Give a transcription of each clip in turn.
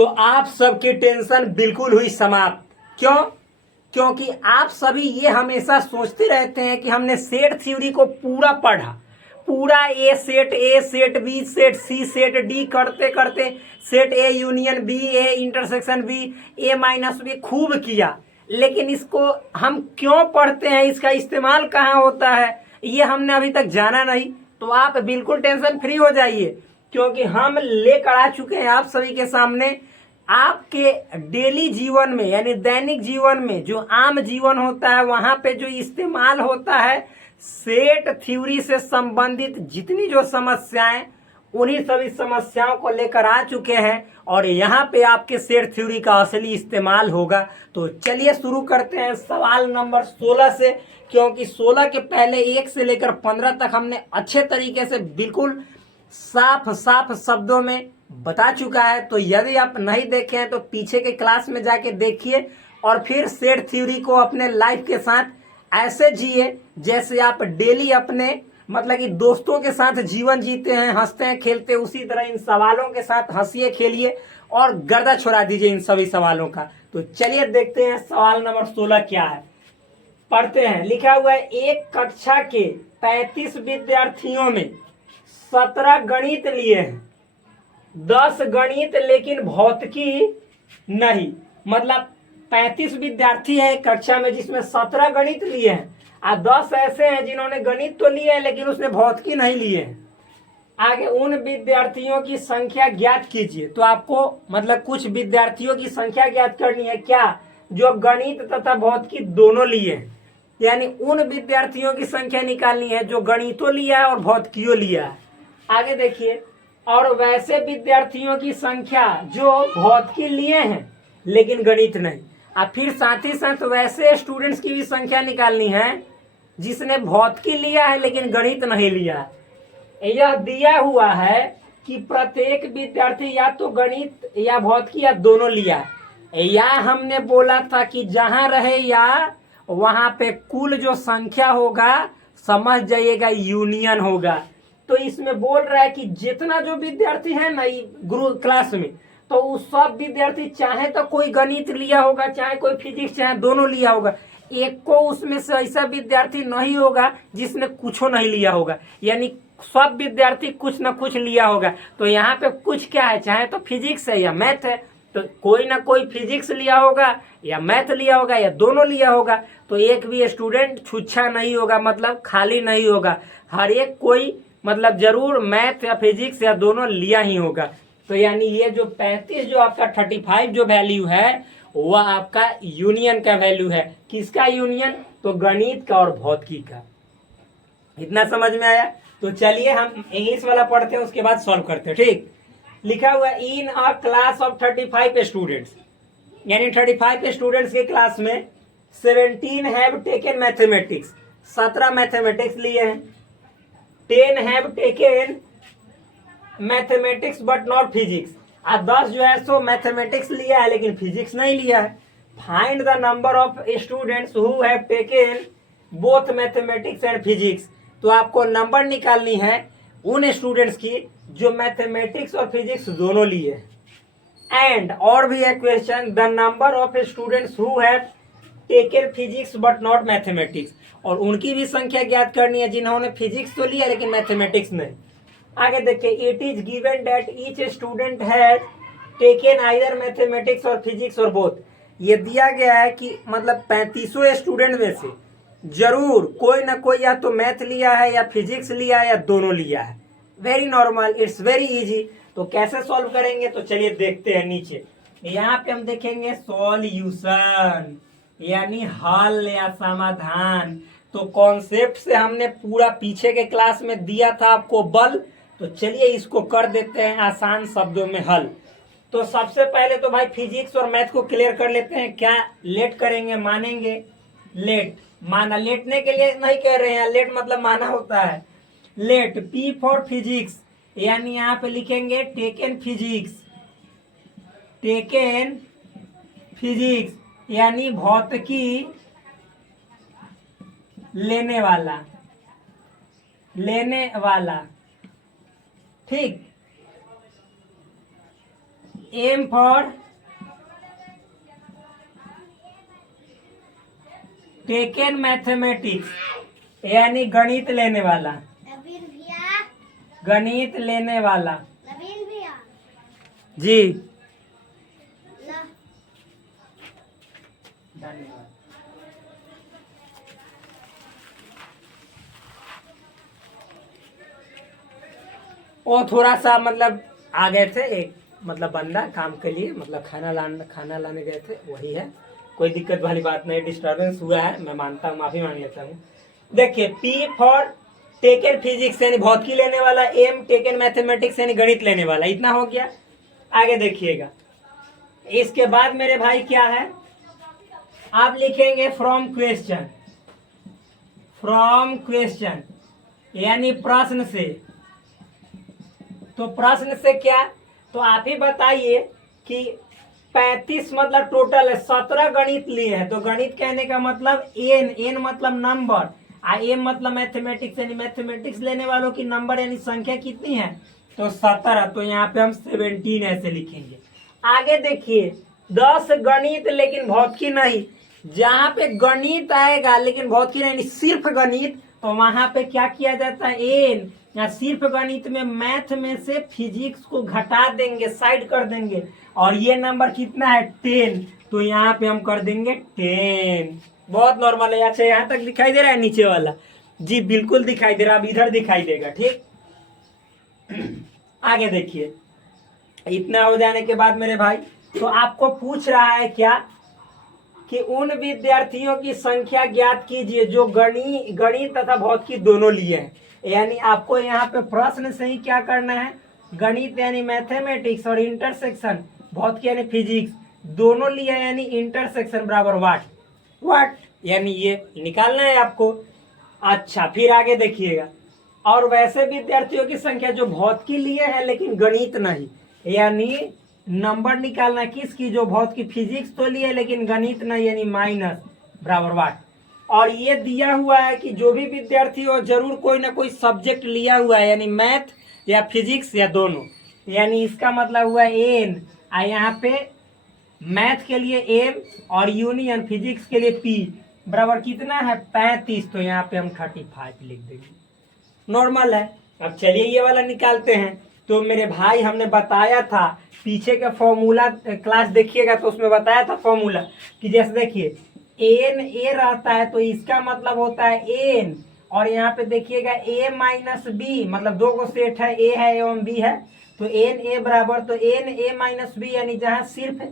तो आप सबकी टेंशन बिल्कुल हुई समाप्त। क्यों? क्योंकि आप सभी ये हमेशा सोचते रहते हैं कि हमने सेट थ्योरी को पूरा पढ़ा, पूरा A set B set C set D करते करते set A union B, A intersection B, A minus B खूब किया, लेकिन इसको हम क्यों पढ़ते हैं, इसका इस्तेमाल कहाँ होता है, ये हमने अभी तक जाना नहीं। तो आप बिल्कुल टेंशन फ्री हो जाइए, क्योंकि हम लेकर आ चुके हैं आप सभी के सामने आपके डेली जीवन में, यानी दैनिक जीवन में जो आम जीवन होता है वहां पे जो इस्तेमाल होता है सेट थ्योरी से संबंधित जितनी जो समस्याएं, उन्हीं सभी समस्याओं को लेकर आ चुके हैं और यहाँ पे आपके सेट थ्योरी का असली इस्तेमाल होगा। तो चलिए शुरू करते हैं सवाल नंबर 16 से, क्योंकि 16 के पहले 1 से लेकर 15 तक हमने अच्छे तरीके से बिल्कुल साफ साफ शब्दों में बता चुका है। तो यदि आप नहीं देखे हैं तो पीछे के क्लास में जाके देखिए और फिर सेट थ्योरी को अपने लाइफ के साथ ऐसे जिए जैसे आप डेली अपने मतलब कि दोस्तों के साथ जीवन जीते हैं, हंसते हैं खेलते हैं, उसी तरह इन सवालों के साथ हंसिए खेलिए और गर्दा छोड़ा दीजिए इन सभी सवालों का। तो चलिए देखते हैं सवाल नंबर 16 क्या है, पढ़ते हैं। लिखा हुआ है एक कक्षा के 35 विद्यार्थियों में 17 गणित लिए हैं, 10 गणित लेकिन भौतिकी नहीं। मतलब 35 विद्यार्थी है एक कक्षा में जिसमें 17 गणित लिए हैं और 10 ऐसे हैं जिन्होंने गणित तो लिए हैं लेकिन उसने भौतिकी नहीं लिए हैं। आगे उन विद्यार्थियों की संख्या ज्ञात कीजिए। तो आपको मतलब कुछ विद्यार्थियों की संख्या ज्ञात करनी है क्या, जो गणित तथा भौतिकी दोनों लिए हैं, यानी उन विद्यार्थियों की संख्या निकालनी है जो गणितों लिया है और भौतिकियों लिया है। आगे देखिए, और वैसे विद्यार्थियों की संख्या जो भौतिकी लिए हैं लेकिन गणित नहीं। और फिर साथ ही साथ वैसे स्टूडेंट्स की भी संख्या निकालनी है जिसने भौतिकी लिया है लेकिन गणित नहीं लिया है। यह दिया हुआ है कि प्रत्येक विद्यार्थी या तो गणित या भौतिकी या दोनों लिया है। या हमने बोला था कि जहां रहे या वहां पे कुल जो संख्या होगा समझ जाइएगा यूनियन होगा। तो इसमें बोल रहा है कि जितना जो विद्यार्थी है ना ग्रुप क्लास में, तो उस सब विद्यार्थी चाहे तो कोई गणित लिया होगा, चाहे कोई फिजिक्स, चाहे दोनों लिया होगा, एक को उसमें से ऐसा विद्यार्थी नहीं होगा जिसने कुछ नहीं लिया होगा, यानी सब विद्यार्थी कुछ ना कुछ लिया होगा। तो यहाँ पे कुछ क्या है, चाहे तो फिजिक्स है या मैथ है, तो कोई ना कोई फिजिक्स लिया होगा या मैथ लिया होगा या दोनों लिया होगा। तो एक भी स्टूडेंट छुच्छा नहीं होगा, मतलब खाली नहीं होगा, हर एक कोई मतलब जरूर मैथ या फिजिक्स या दोनों लिया ही होगा। तो यानी ये जो 35 जो आपका 35 जो वैल्यू है वह आपका यूनियन का वैल्यू है। किसका यूनियन? तो गणित का और भौतिकी का। इतना समझ में आया? तो चलिए हम इंग्लिश वाला पढ़ते हैं, उसके बाद सॉल्व करते हैं। ठीक, लिखा हुआ इन अ क्लास ऑफ 35 स्टूडेंट्स, यानी 35 स्टूडेंट्स के क्लास में 17 हैव टेकन मैथमेटिक्स, 17 मैथमेटिक्स लिए हैं। 10 have taken mathematics but not physics, और 10 जो है सो मैथमेटिक्स लिया है लेकिन फिजिक्स नहीं लिया है। Find the number of students who have taken both mathematics and physics. तो आपको नंबर निकालनी है उन स्टूडेंट्स की जो मैथमेटिक्स और फिजिक्स दोनों लिए। एंड और भी है question, the number of students who have taken physics but not mathematics, और उनकी भी संख्या ज्ञात करनी है जिन्होंने फिजिक्स तो लिया लेकिन मैथमेटिक्स नहीं। आगे देखिए, it is given that each student has taken either mathematics और फिजिक्स और बोथ। ये दिया गया है कि मतलब 35 स्टूडेंट में से जरूर कोई ना कोई या तो मैथ लिया है या फिजिक्स लिया है या दोनों लिया है। Very normal, it's very easy. तो कैसे सॉल्व करेंगे, तो चलिए देखते हैं। नीचे यहाँ पे हम देखेंगे सॉल्यूशन, यानी हल या समाधान। तो कॉन्सेप्ट से हमने पूरा पीछे के क्लास में दिया था आपको बल, तो चलिए इसको कर देते हैं आसान शब्दों में हल। तो सबसे पहले तो भाई फिजिक्स और मैथ को क्लियर कर लेते हैं। क्या लेट करेंगे, मानेंगे? लेट माना, लेटने के लिए नहीं कह रहे हैं, लेट मतलब माना होता है। लेट पी फॉर फिजिक्स, यानी यहाँ पे लिखेंगे टेकन फिजिक्स, टेकन फिजिक्स यानी भौतिकी लेने वाला, लेने वाला। ठीक, एम फॉर टेकन मैथमेटिक्स, यानी गणित लेने वाला, गणित लेने वाला जी। धन्यवाद। वो थोड़ा सा मतलब आ गए थे, एक मतलब बंदा काम के लिए, मतलब खाना लाने गए थे, वही है, कोई दिक्कत वाली बात नहीं, डिस्टर्बेंस हुआ है, मैं मानता हूँ, माफी मांग लेता हूँ। देखिए, पी फॉर टेकन फिजिक्स यानी भौतिकी लेने वाला, एम टेकन मैथमेटिक्स यानी गणित लेने वाला, इतना हो गया। आगे देखिएगा, इसके बाद मेरे भाई क्या है, आप लिखेंगे फ्रॉम क्वेश्चन, फ्रॉम क्वेश्चन यानी प्रश्न से। तो प्रश्न से क्या, तो आप ही बताइए कि 35 मतलब टोटल है, 17 गणित लिए हैं, तो गणित कहने का मतलब एन मतलब नंबर, एम मतलब मैथमेटिक्स, यानी मैथमेटिक्स लेने वालों की नंबर यानी संख्या कितनी है, तो 17। तो यहाँ पे हम 17 ऐसे लिखेंगे। आगे देखिए, 10 गणित लेकिन भौतिकी नहीं, जहाँ पे गणित आएगा लेकिन भौतिकी नहीं, सिर्फ गणित, तो वहां पे क्या किया जाता है, एन, या सिर्फ गणित में मैथ में से फिजिक्स को घटा देंगे, साइड कर देंगे, और ये नंबर कितना है 10, तो यहाँ पे हम कर देंगे 10। बहुत नॉर्मल है। अच्छा, यहाँ तक दिखाई दे रहा है नीचे वाला, जी बिल्कुल दिखाई दे रहा है, अब इधर दिखाई देगा, ठीक। आगे देखिए, इतना हो जाने के बाद मेरे भाई, तो आपको पूछ रहा है क्या कि उन विद्यार्थियों की संख्या ज्ञात कीजिए जो गणित तथा भौतिकी दोनों लिए हैं, यानी आपको यहाँ पे प्रश्न से ही क्या करना है, गणित यानी मैथमेटिक्स और इंटरसेक्शन भौतिकी यानी फिजिक्स दोनों लिए, यानी इंटरसेक्शन बराबर व्हाट यानी ये निकालना है आपको। अच्छा, फिर आगे देखिएगा, और वैसे विद्यार्थियों की संख्या जो भौतिकी लिए हैं लेकिन गणित नहीं, यानी नंबर निकालना किसकी, जो भौतिकी फिजिक्स तो लिए लेकिन गणित नहीं, यानी माइनस बराबर व्हाट। और ये दिया हुआ है कि जो भी विद्यार्थी हो जरूर कोई ना कोई सब्जेक्ट लिया हुआ है, यानी मैथ या फिजिक्स या दोनों, यानी इसका मतलब हुआ एन, यहाँ पे मैथ के लिए एम और यूनियन फिजिक्स के लिए पी बराबर कितना है 35, तो यहाँ पे हम 35 लिख देंगे, नॉर्मल है। अब चलिए ये वाला निकालते हैं। तो मेरे भाई हमने बताया था पीछे का फॉर्मूला, क्लास देखिएगा तो उसमें बताया था फॉर्मूला कि जैसे देखिए एन ए रहता है तो इसका मतलब होता है एन, और यहाँ पे देखिएगा ए माइनस बी, मतलब दो को सेट है, ए है एवं बी है, तो एन ए बराबर, तो एन ए माइनस बी, यानी जहाँ सिर्फ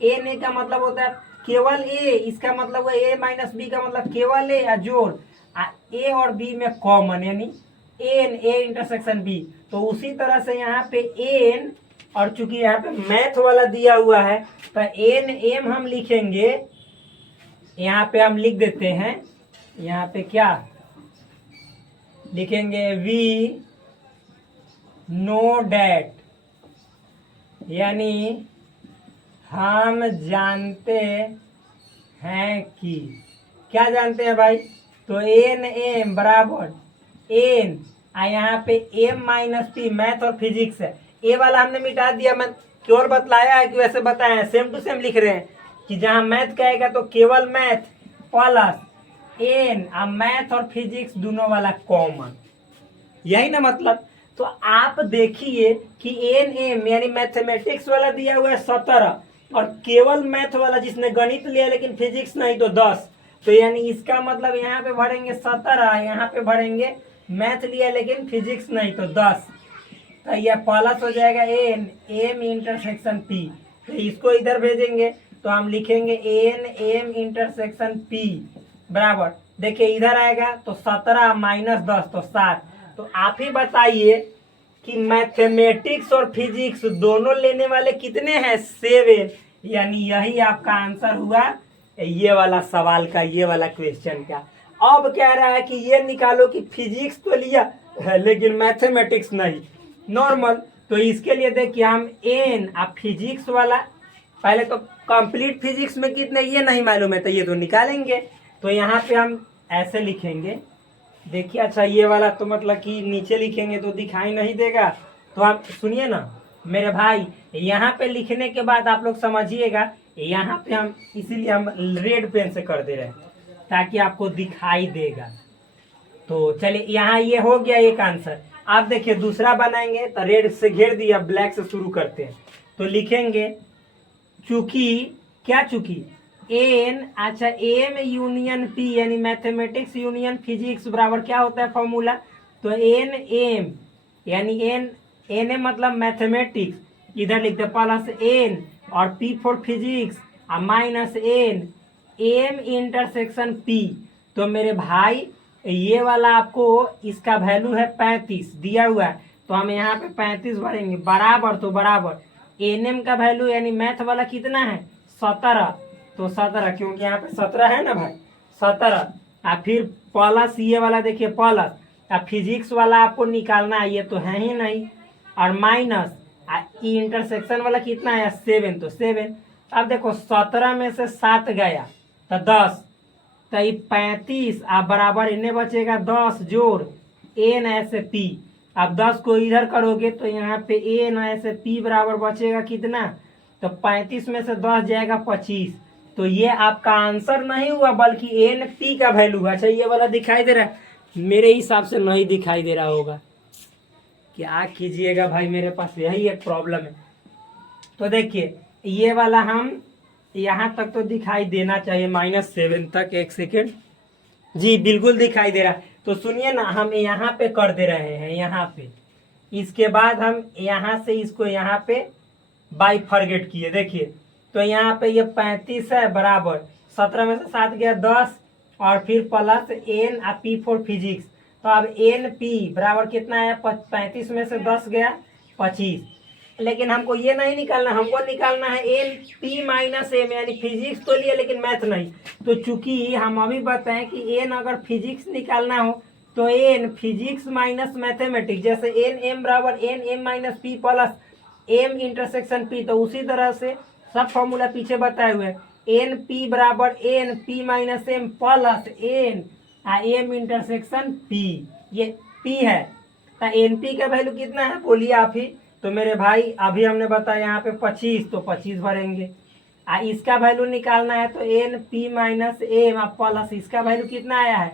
एन ए का मतलब होता है केवल ए, इसका मतलब है ए माइनस बी का मतलब केवल ए या जोड़, ए और बी में कॉमन, यानी एन ए इंटरसेक्शन बी। तो उसी तरह से यहाँ पे एन, और चूंकि यहाँ पे मैथ वाला दिया हुआ है तो एन एम हम लिखेंगे, यहाँ पे हम लिख देते हैं, यहाँ पे क्या लिखेंगे, वी नो डैट, यानी हम जानते हैं कि, क्या जानते हैं भाई, तो एन एम बराबर एन, यहाँ पे एम माइनस पी मैथ और फिजिक्स है, ए वाला हमने मिटा दिया, मैं केवल बतलाया है कि वैसे बताया है, सेम टू सेम लिख रहे हैं कि जहाँ मैथ कहेगा तो केवल मैथ प्लस एन, मैथ और फिजिक्स दोनों वाला कॉमन, यही ना मतलब। तो आप देखिए कि एन एम यानी मैथमेटिक्स वाला दिया हुआ है 17, और केवल मैथ वाला जिसने गणित लिया लेकिन फिजिक्स नहीं तो 10, तो यानी इसका मतलब यहाँ पे भरेंगे 17, यहाँ पे भरेंगे मैथ लिया लेकिन फिजिक्स नहीं तो 10, तो यह प्लस हो जाएगा एन एम इंटरसेक्शन पी, तो इसको इधर भेजेंगे तो हम लिखेंगे एन एम इंटरसेक्शन पी बराबर, देखिए इधर आएगा तो 17 माइनस 10 तो 7। तो आप ही बताइए कि मैथमेटिक्स और फिजिक्स दोनों लेने वाले कितने हैं, 7, यानी यही आपका आंसर हुआ ये वाला सवाल का, ये वाला क्वेश्चन का। अब कह रहा है कि ये निकालो कि फिजिक्स तो लिया है लेकिन मैथमेटिक्स नहीं, नॉर्मल। तो इसके लिए देखिए हम एन अब फिजिक्स वाला, पहले तो कंप्लीट फिजिक्स में कितने ये नहीं मालूम है तो ये तो निकालेंगे, तो यहाँ पे हम ऐसे लिखेंगे, देखिए। अच्छा, ये वाला तो मतलब कि नीचे लिखेंगे तो दिखाई नहीं देगा, तो आप सुनिए ना, मेरे भाई यहाँ पे लिखने के बाद आप लोग समझिएगा, यहाँ पे हम इसीलिए हम रेड पेन से कर दे रहे हैं ताकि आपको दिखाई देगा। तो चलिए यहाँ ये हो गया एक आंसर। आप देखिए दूसरा बनाएंगे तो रेड से घेर दिया, ब्लैक से शुरू करते हैं। तो लिखेंगे चूंकि, क्या चूंकि एन, अच्छा एम यूनियन पी यानी मैथमेटिक्स यूनियन फिजिक्स बराबर क्या होता है फॉर्मूला, तो एन एम यानी एन एन मतलब मैथमेटिक्स, इधर लिखते प्लस एन और पी फॉर फिजिक्स और minus N M intersection P. तो मेरे भाई ये वाला आपको इसका वैल्यू है 35 दिया हुआ है, तो हम यहाँ पे 35 भरेंगे बराबर, तो बराबर एन एम का वैल्यू यानी मैथ वाला कितना है 17, तो 17 क्योंकि यहाँ पे 17 है ना भाई 17, और फिर प्लस ये वाला देखिए प्लस, और फिजिक्स वाला आपको निकालना है, ये तो है ही नहीं, और माइनस इंटरसेक्शन वाला कितना है 7, तो 7। अब देखो 17 में से 7 गया तो 10, तो ये 35 आप बराबर इन्हें बचेगा 10 जोड़ एन ऐसे पी। अब 10 को इधर करोगे तो यहाँ पे एन ऐसे पी बराबर बचेगा कितना, तो 35 में से 10 जाएगा 25। तो ये आपका आंसर नहीं हुआ बल्कि एन पी का वैल्यू हुआ। अच्छा ये वाला दिखाई दे रहा है, मेरे हिसाब से नहीं दिखाई दे रहा होगा, क्या कीजिएगा भाई, मेरे पास यही एक प्रॉब्लम है। तो देखिए ये वाला हम यहाँ तक तो दिखाई देना चाहिए -7 तक, एक सेकेंड, जी बिल्कुल दिखाई दे रहा है। तो सुनिए ना, हम यहाँ पे कर दे रहे हैं यहाँ पे, इसके बाद हम यहाँ से इसको यहाँ पे बाई फॉरगेट किए, देखिए तो यहाँ पे ये 35 है बराबर 17 में से 7 गया 10 और फिर प्लस एन आ पी फॉर फिजिक्स। तो अब एन पी बराबर कितना है 35 में से 10 गया 25, लेकिन हमको ये नहीं निकालना, हमको निकालना है एन पी माइनस एम, यानी फिजिक्स तो लिया लेकिन मैथ नहीं। तो चूंकि हम अभी बताएं कि एन अगर फिजिक्स निकालना हो तो एन फिजिक्स माइनस मैथमेटिक्स, जैसे एन एम बराबर N M minus P plus M intersection P, तो उसी तरह से सब फॉर्मूला पीछे बताए हुए, एन पी बराबर N P minus M plus N M intersection P, ये पी है। तो एन पी का वैल्यू कितना है बोलिए आप ही। तो मेरे भाई अभी हमने बताया यहाँ पे 25, तो 25 भरेंगे, इसका वैल्यू निकालना है तो N P minus M plus इसका वैल्यू कितना आया है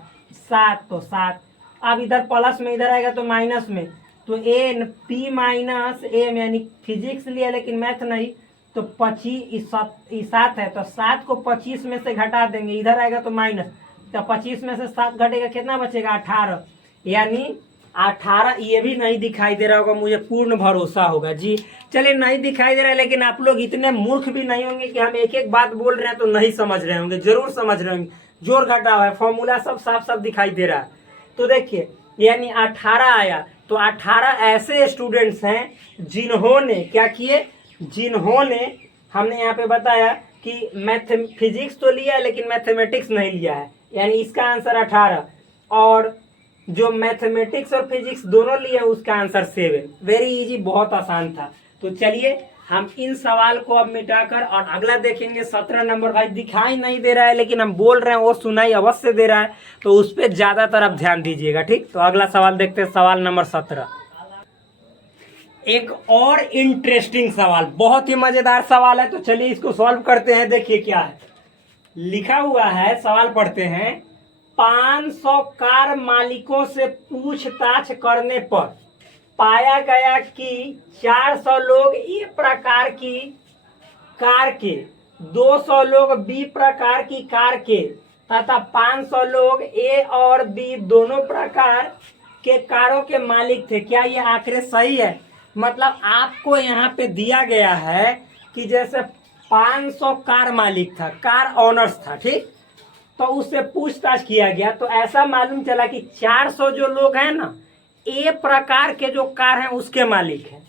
7, तो 7। अब इधर प्लस में इधर आएगा तो माइनस में, तो एन पी माइनस एम यानी फिजिक्स लिया लेकिन मैथ नहीं, तो 25 7 है, तो 7 को 25 में से घटा देंगे, इधर आएगा तो माइनस, तो 25 में से 7 घटेगा कितना बचेगा 18, यानी 18। ये भी नहीं दिखाई दे रहा होगा, मुझे पूर्ण भरोसा होगा जी। चलिए नहीं दिखाई दे रहा है, लेकिन आप लोग इतने मूर्ख भी नहीं होंगे कि हम एक एक बात बोल रहे हैं तो नहीं समझ रहे होंगे, जरूर समझ रहे होंगे। जोर घटा हुआ है, फॉर्मूला सब साफ साफ दिखाई दे रहा है। तो देखिए यानी 18 आया, तो 18 ऐसे स्टूडेंट्स हैं जिन्होंने क्या किए, जिन्होंने हमने यहाँ पे बताया कि फिजिक्स तो लिया है लेकिन मैथमेटिक्स नहीं लिया है, यानी इसका आंसर 18, और जो मैथमेटिक्स और फिजिक्स दोनों लिए उसका आंसर 7। वेरी इजी, बहुत आसान था। तो चलिए हम इन सवाल को अब मिटाकर और अगला देखेंगे 17 नंबर। भाई दिखाई नहीं दे रहा है लेकिन हम बोल रहे हैं वो सुनाई अवश्य दे रहा है, तो उस पर ज्यादातर आप ध्यान दीजिएगा, ठीक। तो अगला सवाल देखते हैं, सवाल नंबर 17। एक और इंटरेस्टिंग सवाल, बहुत ही मजेदार सवाल है, तो चलिए इसको सॉल्व करते हैं। देखिए क्या है लिखा हुआ है, सवाल पढ़ते हैं। 500 कार मालिकों से पूछताछ करने पर पाया गया कि 400 लोग ए प्रकार की कार के, 200 लोग बी प्रकार की कार के तथा 500 लोग ए और बी दोनों प्रकार के कारों के मालिक थे। क्या ये आंकड़े सही है? मतलब आपको यहाँ पे दिया गया है कि जैसे 500 कार मालिक था, कार ऑनर्स था, ठीक। तो उससे पूछताछ किया गया तो ऐसा मालूम चला कि 400 जो लोग हैं ना ए प्रकार के जो कार हैं उसके मालिक हैं,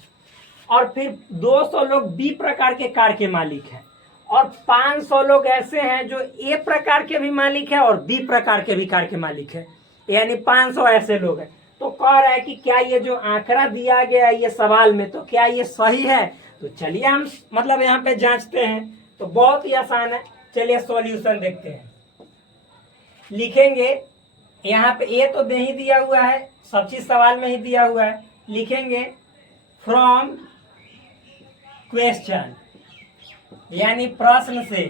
और फिर 200 लोग बी प्रकार के कार के मालिक हैं, और 500 लोग ऐसे हैं जो ए प्रकार के भी मालिक हैं और बी प्रकार के भी कार के मालिक हैं, यानी 500 ऐसे लोग हैं। तो कह रहा है कि क्या ये जो आंकड़ा दिया गया है ये सवाल में, तो क्या ये सही है? तो चलिए हम मतलब यहाँ पे जांचते हैं। तो बहुत ही आसान है, चलिए सॉल्यूशन देखते हैं। लिखेंगे यहाँ पे ए तो नहीं दिया हुआ है, सब चीज सवाल में ही दिया हुआ है। लिखेंगे फ्रॉम क्वेश्चन, यानी प्रश्न से,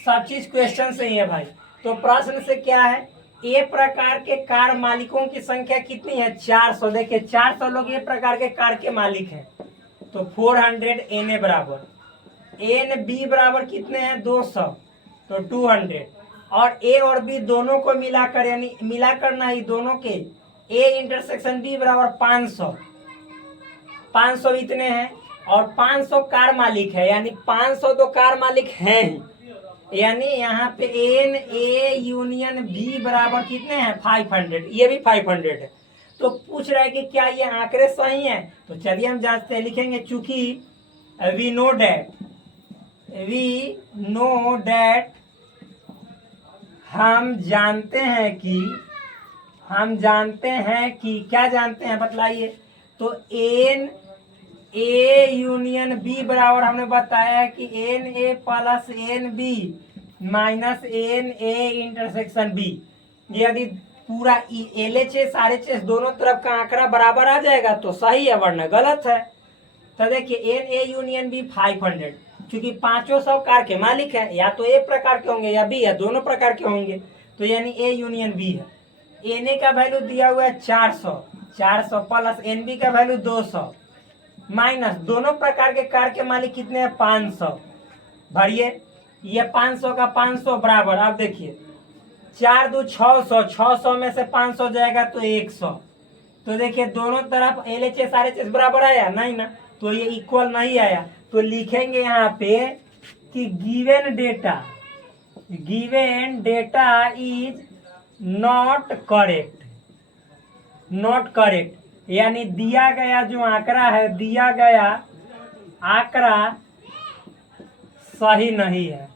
सब चीज क्वेश्चन से ही है भाई। तो प्रश्न से क्या है, ए प्रकार के कार मालिकों की संख्या कितनी है, 400। देखिए 400 लोग ए प्रकार के कार के मालिक हैं, तो 400 एन ए बराबर, एन बी बराबर कितने हैं, 200, तो 200। और ए और बी दोनों को मिलाकर, यानी मिलाकर नहीं, दोनों के ए इंटरसेक्शन बी बराबर 500, 500 इतने हैं। और 500 कार मालिक है, यानी 500 तो कार मालिक हैं ही, यानी यहाँ पे एन ए यूनियन बी बराबर कितने हैं, 500, ये भी 500 है। तो पूछ रहा है कि क्या ये आंकड़े सही हैं, तो चलिए हम जांचते हैं। लिखेंगे चूंकि वी नो डैट, हम जानते हैं कि क्या जानते हैं बतलाइए। तो एन ए यूनियन बी बराबर हमने बताया कि N A plus N B minus N A intersection B. यदि पूरा L H S R H S दोनों तरफ का आंकड़ा बराबर आ जाएगा तो सही है, वरना गलत है। तो देखिए एन ए यूनियन बी 500, क्योंकि 500 कार के मालिक है, या तो ए प्रकार के होंगे या बी, या दोनों प्रकार के होंगे, तो यानी ए यूनियन बी है। एन ए का वैल्यू दिया हुआ है 400 प्लस एन बी का वैल्यू 200 माइनस दोनों प्रकार के कार के मालिक कितने हैं, 500 भरिए। ये 500 का 500 बराबर, आप देखिए 4 2 600, 600 में से 500 जाएगा तो 100। तो देखिए दोनों तरफ L H S R H S बराबर आया नहीं ना, तो ये इक्वल नहीं आया। तो लिखेंगे यहाँ पे कि given data is not correct, यानी दिया गया जो आंकड़ा है, दिया गया आंकड़ा सही नहीं है।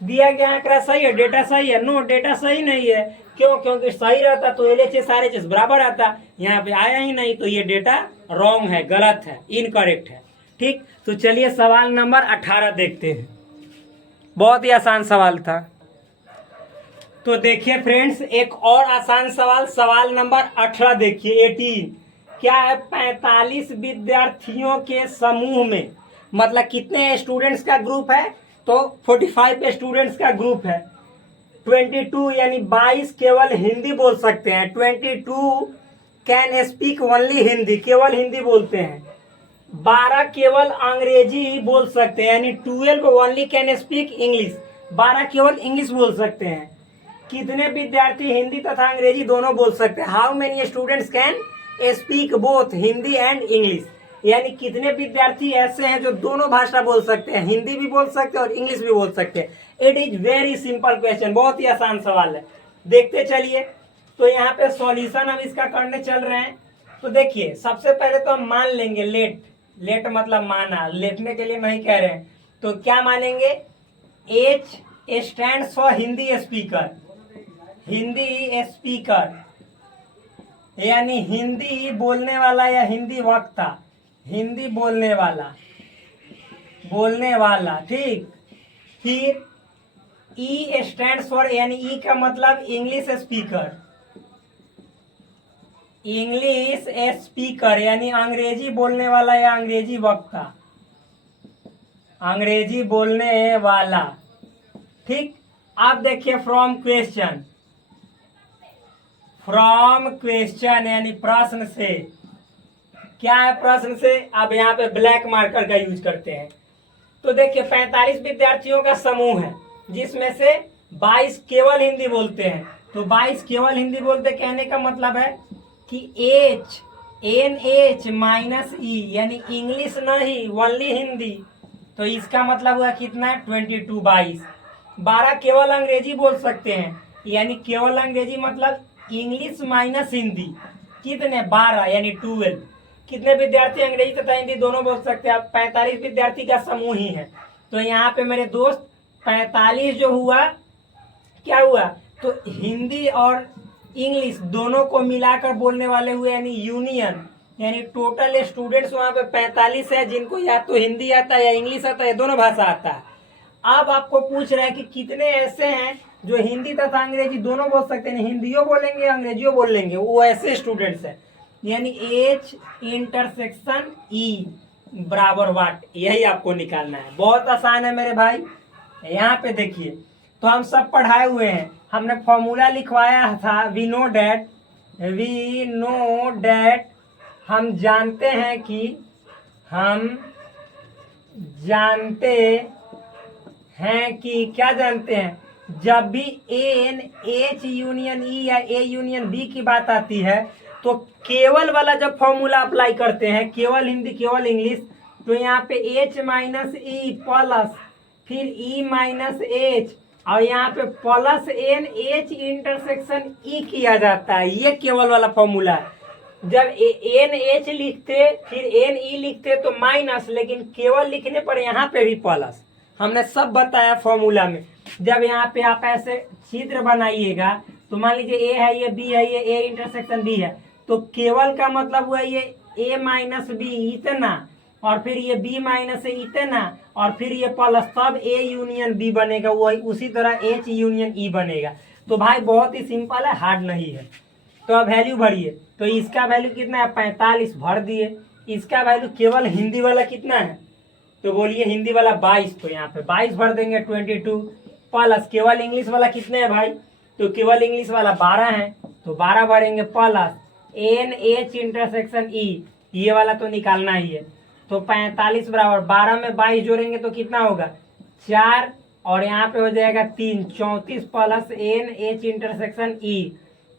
दिया गया आंकड़ा सही है, डेटा सही है, नो डेटा सही नहीं है। क्यों? क्योंकि सही रहता तो LHS RHS बराबर आता, यहाँ पे आया ही नहीं, तो ये डेटा रॉन्ग है, गलत है, इनकरेक्ट है। ठीक, तो चलिए सवाल नंबर 18 देखते हैं। बहुत ही आसान सवाल था। तो देखिए फ्रेंड्स, एक और आसान सवाल नंबर 18 देखिए, 18 क्या है, 45 विद्यार्थियों के समूह में, मतलब कितने स्टूडेंट्स का ग्रुप है, तो 45 स्टूडेंट्स का ग्रुप है। 22 यानी 22 केवल हिंदी बोल सकते हैं, 22 कैन स्पीक ओनली हिंदी, केवल हिंदी बोलते हैं। 12 केवल अंग्रेजी बोल सकते हैं, यानी 12 ओनली कैन स्पीक इंग्लिश, 12 केवल इंग्लिश बोल सकते हैं। कितने विद्यार्थी हिंदी तथा अंग्रेजी दोनों बोल सकते हैं, how many students can speak both Hindi and English, यानी कितने विद्यार्थी ऐसे हैं जो दोनों भाषा बोल सकते हैं, हिंदी भी बोल सकते हैं और इंग्लिश भी बोल सकते हैं। It is very simple question, बहुत ही आसान सवाल है। देखते चलिए, तो यहाँ पे सॉल्यूशन हम इसका करने चल रहे हैं। तो देखिए सबसे पहले तो हम मान लेंगे लेट मतलब माना, लेटने के लिए नहीं कह रहे हैं, तो क्या मानेंगे, H stands for Hindi speaker, यानी हिंदी बोलने वाला या हिंदी वक्ता, हिंदी बोलने वाला, ठीक। फिर ई स्टैंड्स फॉर, यानी ई का मतलब इंग्लिश स्पीकर, यानी अंग्रेजी बोलने वाला या अंग्रेजी वक्ता, अंग्रेजी बोलने वाला, ठीक। अब देखिए फ्रॉम क्वेश्चन यानी प्रश्न से, क्या है प्रश्न से, अब यहाँ पे ब्लैक मार्कर का यूज करते हैं। तो देखिए 45 विद्यार्थियों का समूह है, जिसमें से 22 केवल हिंदी बोलते हैं। तो 22 केवल हिंदी बोलते, कहने का मतलब है कि NH माइनस ई, यानी इंग्लिश नहीं, ओनली हिंदी। तो इसका मतलब हुआ कितना, 22, 22। 12 केवल अंग्रेजी बोल सकते हैं, यानी केवल अंग्रेजी मतलब इंग्लिश माइनस हिंदी, कितने, 12 यानी 12। कितने विद्यार्थी अंग्रेजी तथा हिंदी दोनों बोल सकते हैं, 45 विद्यार्थी का समूह ही है। तो यहाँ पे मेरे दोस्त 45 जो हुआ, क्या हुआ, तो हिंदी और इंग्लिश दोनों को मिलाकर बोलने वाले हुए, यानी यूनियन, यानी टोटल स्टूडेंट्स वहाँ पे 45 है, जिनको या तो हिंदी आता है या इंग्लिश आता है, दोनों भाषा आता है। अब आपको पूछ रहा है कि कितने ऐसे हैं जो हिंदी तथा अंग्रेजी दोनों बोल सकते हैं, हिंदियों बोलेंगे अंग्रेजियों बोल लेंगे, वो ऐसे स्टूडेंट्स हैं। यानी H इंटरसेक्शन E बराबर वाट, यही आपको निकालना है। बहुत आसान है मेरे भाई। यहाँ पे देखिए, तो हम सब पढ़ाए हुए हैं, हमने फॉर्मूला लिखवाया था। वी नो डैट हम जानते हैं कि क्या जानते हैं, जब भी एन H यूनियन E या A यूनियन B की बात आती है तो केवल वाला जब फॉर्मूला अप्लाई करते हैं, केवल हिंदी केवल इंग्लिश, तो यहाँ पे H माइनस E प्लस फिर E माइनस H और यहाँ पे plus N H intersection E किया जाता है। ये केवल वाला फॉर्मूला है। जब N H लिखते फिर N E लिखते तो माइनस, लेकिन केवल लिखने पर यहाँ पे भी प्लस। हमने सब बताया फॉर्मूला में। जब यहाँ पे आप ऐसे छिद्र बनाइएगा तो मान लीजिए A है, ये B है, ये A इंटरसेक्शन B है, तो केवल का मतलब हुआ ये A माइनस B इतना, और फिर ये B माइनस इतना, और फिर ये प्लस, तब A यूनियन B बनेगा। वही उसी तरह H यूनियन E बनेगा। तो भाई बहुत ही सिंपल है, हार्ड नहीं है। तो अब वैल्यू भरिए, तो इसका वैल्यू कितना है 45 भर दिए। इसका वैल्यू केवल हिंदी वाला कितना है, तो बोलिए हिंदी वाला 22, तो यहाँ पे 22 भर देंगे 22 प्लस केवल इंग्लिश वाला कितने है भाई, तो केवल इंग्लिश वाला 12 है, तो 12 भरेंगे plus N H intersection E, ये वाला तो निकालना ही है। तो 45 बराबर 12 में 22 जोड़ेंगे तो कितना होगा 4, और यहाँ पे हो जाएगा 3, 34 plus N H intersection E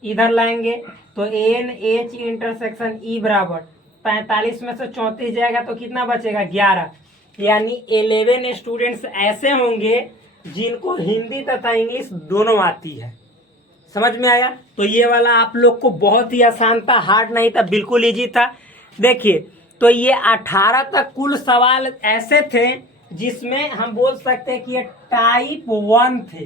इधर लाएंगे तो N H इंटरसेक्शन E बराबर 45 में से 34 जाएगा तो कितना बचेगा 11। यानी 11 स्टूडेंट्स ऐसे होंगे जिनको हिंदी तथा इंग्लिश दोनों आती है। समझ में आया? तो ये वाला आप लोग को बहुत ही आसान था, हार्ड नहीं था, बिल्कुल इजी था। देखिए, तो ये 18 तक कुल सवाल ऐसे थे जिसमें हम बोल सकते हैं कि ये टाइप 1 थे।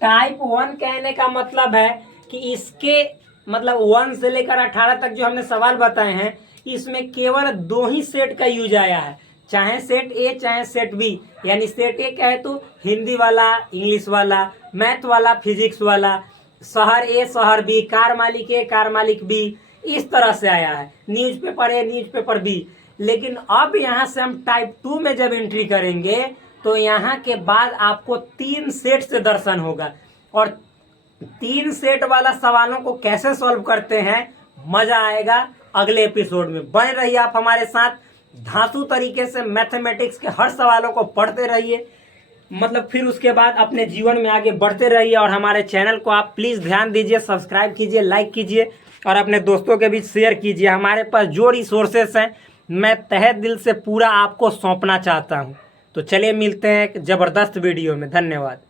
टाइप 1 कहने का मतलब है कि इसके मतलब 1 से लेकर 18 तक जो हमने सवाल बताए हैं, इसमें केवल 2 ही सेट का यूज आया है, चाहे सेट ए चाहे सेट बी। यानी सेट ए क्या है तो हिंदी वाला, इंग्लिश वाला, मैथ वाला, फिजिक्स वाला, शहर ए शहर बी, कार मालिक ए कार मालिक बी, इस तरह से आया है। Newspaper A newspaper B. लेकिन अब यहाँ से हम टाइप 2 में जब एंट्री करेंगे तो यहाँ के बाद आपको 3 सेट से दर्शन होगा, और 3 सेट वाला सवालों को कैसे सॉल्व करते हैं मजा आएगा अगले एपिसोड में। बने रहिए आप हमारे साथ, धांसू तरीके से मैथमेटिक्स के हर सवालों को पढ़ते रहिए, मतलब फिर उसके बाद अपने जीवन में आगे बढ़ते रहिए। और हमारे चैनल को आप प्लीज़ ध्यान दीजिए, सब्सक्राइब कीजिए, लाइक कीजिए और अपने दोस्तों के बीच शेयर कीजिए। हमारे पास जो रिसोर्सेस हैं मैं तहे दिल से पूरा आपको सौंपना चाहता हूँ। तो चलिए मिलते हैं एक ज़बरदस्त वीडियो में। धन्यवाद।